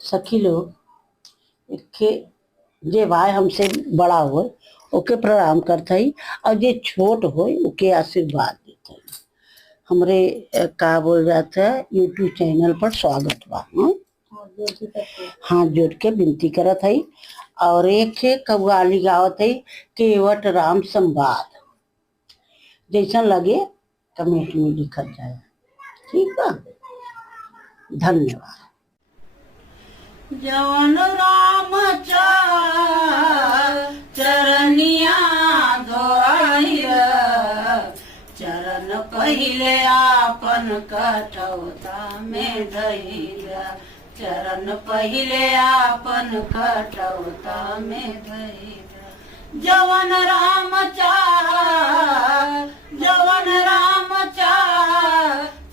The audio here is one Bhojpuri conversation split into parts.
सखी लोग के जे भाई हमसे बड़ा हो ओके प्रणाम करते ही और जे छोट हो ओके आशीर्वाद देते ही। हमरे का बोल जाता है यूट्यूब चैनल पर स्वागत बा। हाथ जोड़ के विनती करत है और एक है कव्वाली गावत है केवट राम संवाद। जैसा लगे कमेंट में लिखल जाए। ठीक बा, धन्यवाद। जवन राम चरनिया धोइल, चरण पहिले आपन कटौता में धइल, चरण पहिले आपन कटौता में धइल। जवन राम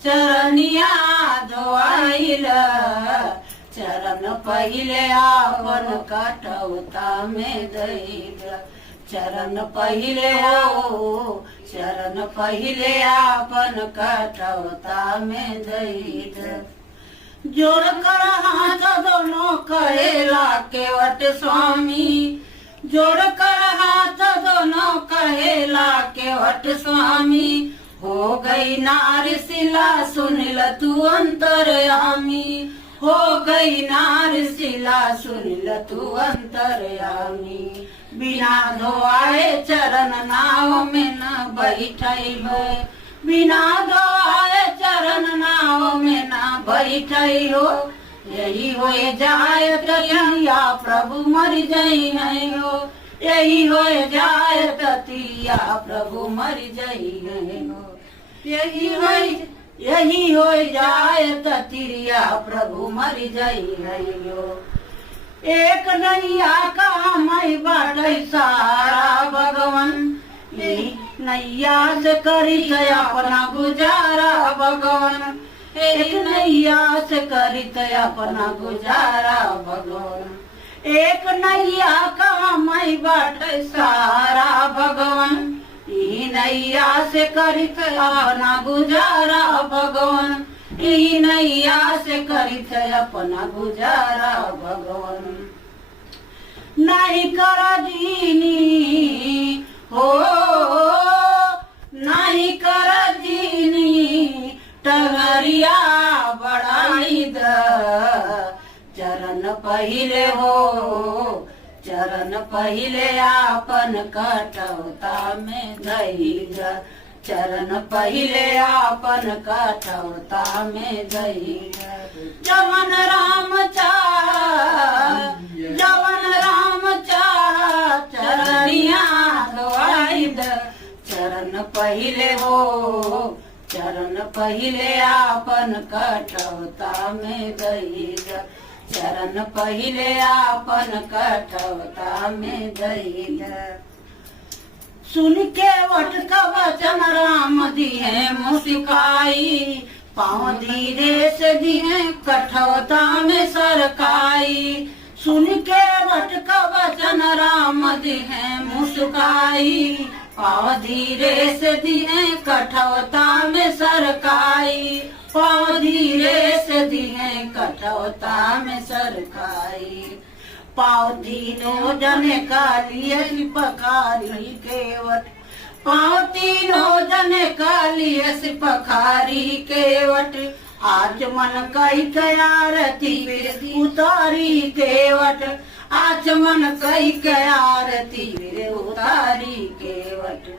चरनिया धोइल, चरण पहिले आपन कटौता में धइल, चरण पहिले हो चरण पहिले आपन कटौता में धइल। जोड़ कर हाथ दोनों कहेला केवट स्वामी, जोड़ कर हाथ दोनों कहेला केवट स्वामी। हो गई नार शिला सुनिल तू अंतर्यामी, हो गई नार शिला सुनिल तू अंतर्यामी। बिना धोआए चरण नाव में न बैठइलो, बिना धोआए चरण नाव में न बैठइलो। यही हो जाए ततिया प्रभु मर जई हो, यही हो जाए ततिया प्रभु मर जई हो। यही हो जाए ततिया प्रभु मर जई हो। एक नैया का मई बाटै सारा भगवान, नैया से करी अपना गुजारा भगवान, एक नैया से करी अपना गुजारा भगवान। एक नैया का मई बाटै सारा भगवान, ई नैया से करित अपना गुजारा भगवान, ई नैया से करित अपना गुजारा भगवान। नहीं कर दीनी हो, नहीं कर दीनी टंगरिया बढ़ाई द, चरण पहिले हो चरण पहिले आपन कटौता में धइल, चरण पहिले आपन कटौता में धइल। जवन राम चरनिया धोइल, चरण पहिले हो चरण पहिले आपन कटौता में धइल, चरण पहिले आपन कटौता में धइल। सुन के वट का वचन राम दिए मुस्काई, पाँव धीरे से दिए कठौता में सरकाई। सुन के वट का वचन राम दिए मुस्काई, पाँव धीरे से दिए कठौता में सरकाई, पाँव धीरे से दिए कठौता में सरकाई। पाँव तीनों जने कालिए पखारी केवट, पाँव तीनों जने कालिए पखारी केवट। आज मन कई आरती उतारी केवट, आज मन कई आरती उतारी केवट।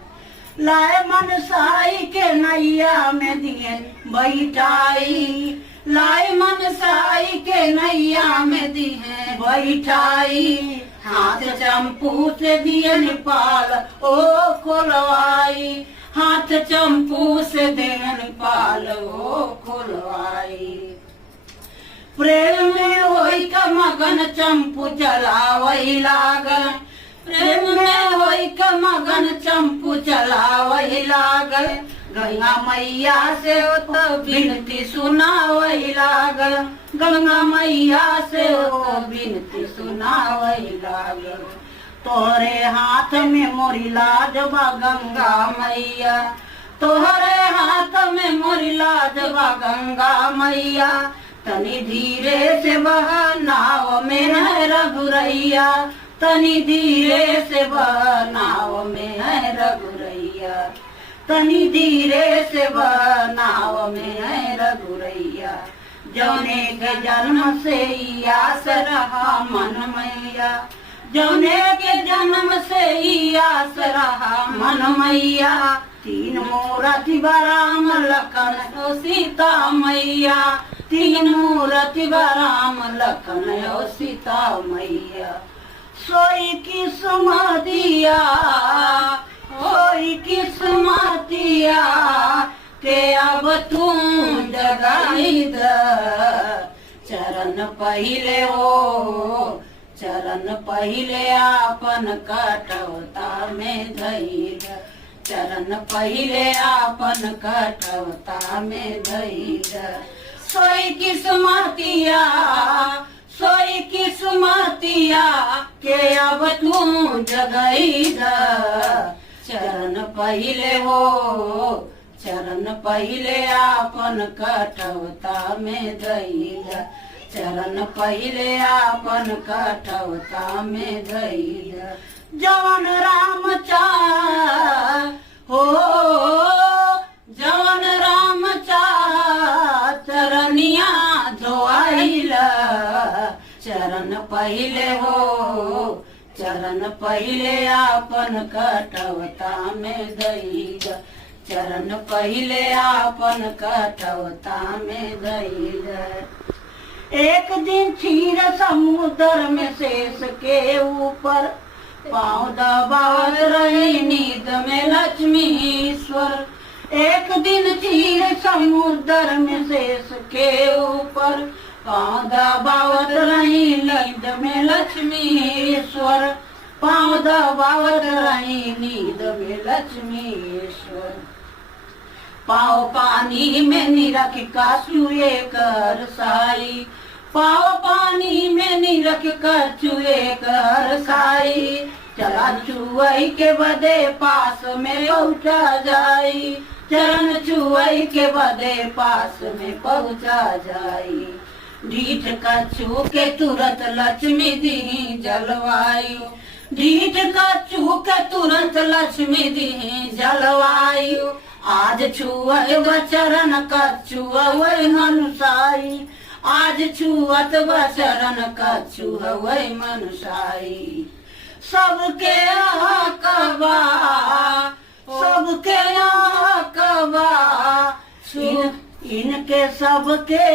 लाए मन साई के नैया में दिए बैठाई, लाए मन साई के नैया में दिए बैठाई। हाथ चंपू से दिए निपाल ओ खोलवाई, हाथ चंपू से दिए निपाल ओ खोलवाई। प्रेम में होई का मगन चंपू चलावई लागल, प्रेम में होई का मगन चंपू चलावई लागल। गंगा मैया से तो बिनती सुनावई लागल, गंगा मैया से तो बिनती सुनावई लागल। तोरे हाथ में मोरी लाज बा गंगा मैया, तोहरे हाथ में मोरी लाज बा गंगा मैया। तनी धीरे से बह नाव में है रघुरैया, तनी धीरे से बह नाव में है रघुरैया, तनी धीरे से बह नाव में है रघुरैया। जौने के जन्म से ही आस रहा मन मैया, जौने के जन्म से ही आस रहा मन मैया। तीन मूरति राम लखन ओ सीता मैया, तीन मूरति राम लखन ओ सीता मैया। सोई किस्मतिया होई किस्मतिया के अब तुम जगाई द। चरण पहिले हो चरण पहिले आपन कटौता में धइल, चरण पहिले आपन कटौता में धइल। सोई किस्मतिया सोई किस्मतिया के अब तू जगई द। चरण पहिले हो चरण पहिले आपन कटौता में धइल, चरण पहिले आपन कटौता में धइल। जवन राम चाह हो जवन राम चाह चरनिया धोआइल। चरण पहिले हो चरण पहिले आपन कटौता में धइल, चरण पहिले आपन कटौता में धइल। एक दिन क्षीर समुद्र में शेष के ऊपर पाँव दबावत रही नींद में लक्ष्मीश्वर। एक दिन क्षीर समुद्र में शेष के ऊपर पाँव दबावत रही नींद में लक्ष्मीश्वर, पाँव दबावत रही नींद में लक्ष्मीश्वर। पाँव पानी में निरख का छुए कर साई, पाँव पानी में निरख कर छुए कर साई। चला छुआई के बदे पास में पहुँचा जाई, चरण छुआई के बदे पास में पहुँचा जाई। ढीठ का छू के तुरंत लक्ष्मी दी जलवायु, ढीठ का छू के तुरंत लक्ष्मी दी जलवायु। आज छुअत चरण का छुअ मनुषाई, आज छुअत चरण का छुअ मनुषाई। सबके आकबा सबके आकबा इनके सबके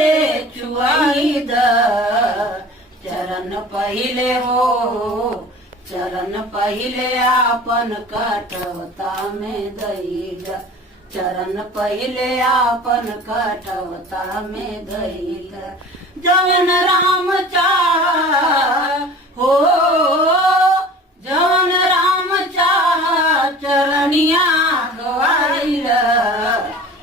छुआई द। चरण पहिले हो चरण पहिले आपन कटौता में धइल, चरण पहिले आपन कटौता में धइल। जवन राम चाह हो जवन राम चाह चरनिया गवाइल।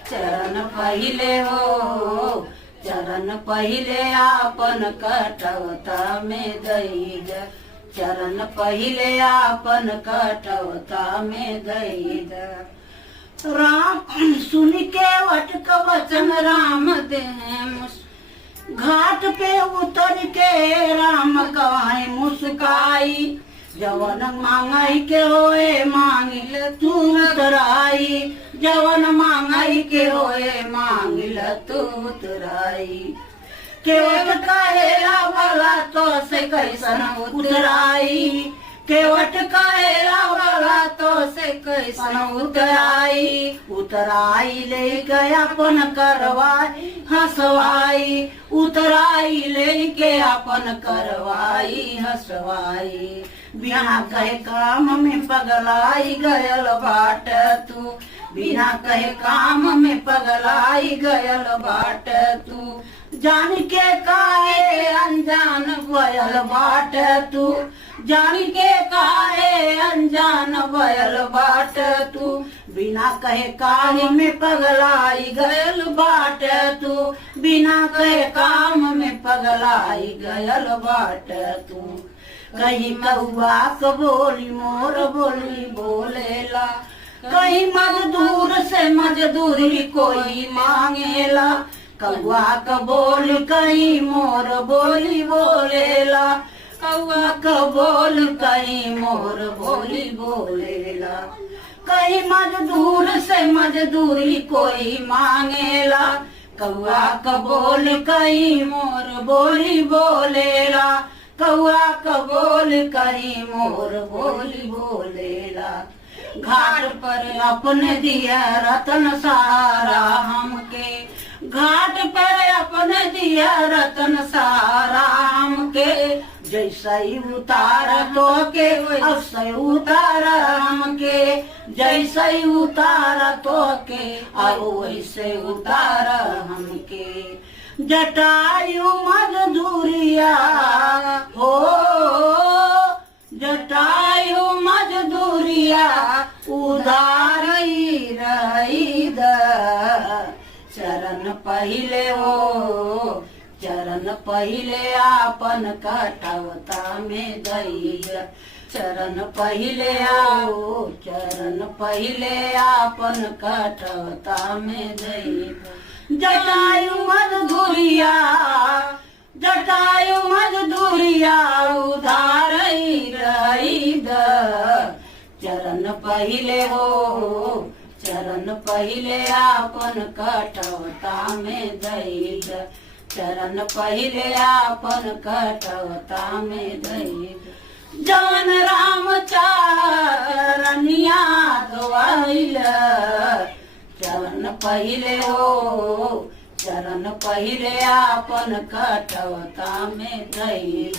चरण पहिले हो चरण पहिले आपन कटौता में धइल, चरण पहिले आपन कटौता में धइल। राम सुन के वटक वचन राम दे घाट पे उतर के राम कवाई मुस्काई। जवन मांगई के होए मांगिल तू उतराई, जवन मांगई के होए मांगिल तू उतराई। केवट कहेला वाला तो से कैसन उतराई, केवट कहेला वाला तो से कैसन उतराई। उतराई ले गया अपन करवाई हंसवाई, उतराई ले के अपन करवाई हंसवाई। बिना कहे काम में पगलाई गयल बाट तू, बिना कहे काम में पगलाई गयल बाट तू। जान के काहे अनजान गयल बाट तू, जान के काहे अनजान गयल बाट तू। बिना कहे काम में पगलाई गयल बाट तू, बिना कहे काम में पगलाई गयल बाट तू। कहीं कौआ क बोली मोर बोली बोलेला, कहीं मजदूर से मजदूरी कोई मांगेला, कौआ क बोल कहीं मोर बोली बोलेला, कौआ क बोल कहीं मोर बोली बोलेला। कहीं मजदूर से मजदूरी कोई मांगेला, कौआ क बोल कहीं मोर बोली बोलेला, कौआ क बोल कहीं मोर बोली बोलेला। घाट पर अपने दिया रतन सारा हमके, घाट पर अपने दिया रतन सारा हमके। जैसा ही उतारा तो के वैसे उतारा हमके, जैसा ही उतारा तो के और वैसे उतारा हमके। जटायु मजदूरिया हो, जटायु मजदूरिया उधार रही द। चरण पहिले हो, चरण पहिले आपन कटवता में दई, चरण पहिले आओ, चरण पहिले आपन कटवता में दई। जटायु मजदूरिया, जटायु मजदूरिया उधार रही द। चरण पहिले हो, चरण पहिले आपन कटवता में दई, चरण पहिले आपन कटवता में दई। जवन राम चरनिया धोइल, चरण पहिले हो, चरण पहिले आपन कटवता में दई,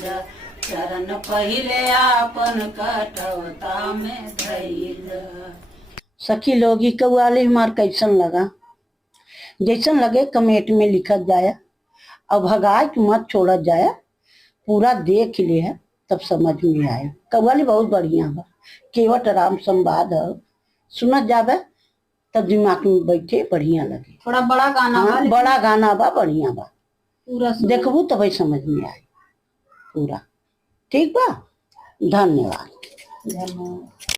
चरण पहिले आपन कटवता में दई। सखी लोग कव्वाली हमार कैसन लगा, जैसन लगे कमेंट में लिखत जाया। अब भगाए कि मत छोड़त जाया, पूरा देख ले है तब समझ में आए। कव्वाली बहुत बढ़िया बा, केवट राम संवाद है, सुनत जावे तब दिमाग में बैठे बढ़िया लगे। थोड़ा बड़ा गाना बा, बड़ा गाना बा, बढ़िया बा, पूरा देखबू तभी समझ में आए पूरा। ठीक बा, धन्यवाद। धन्यवाद।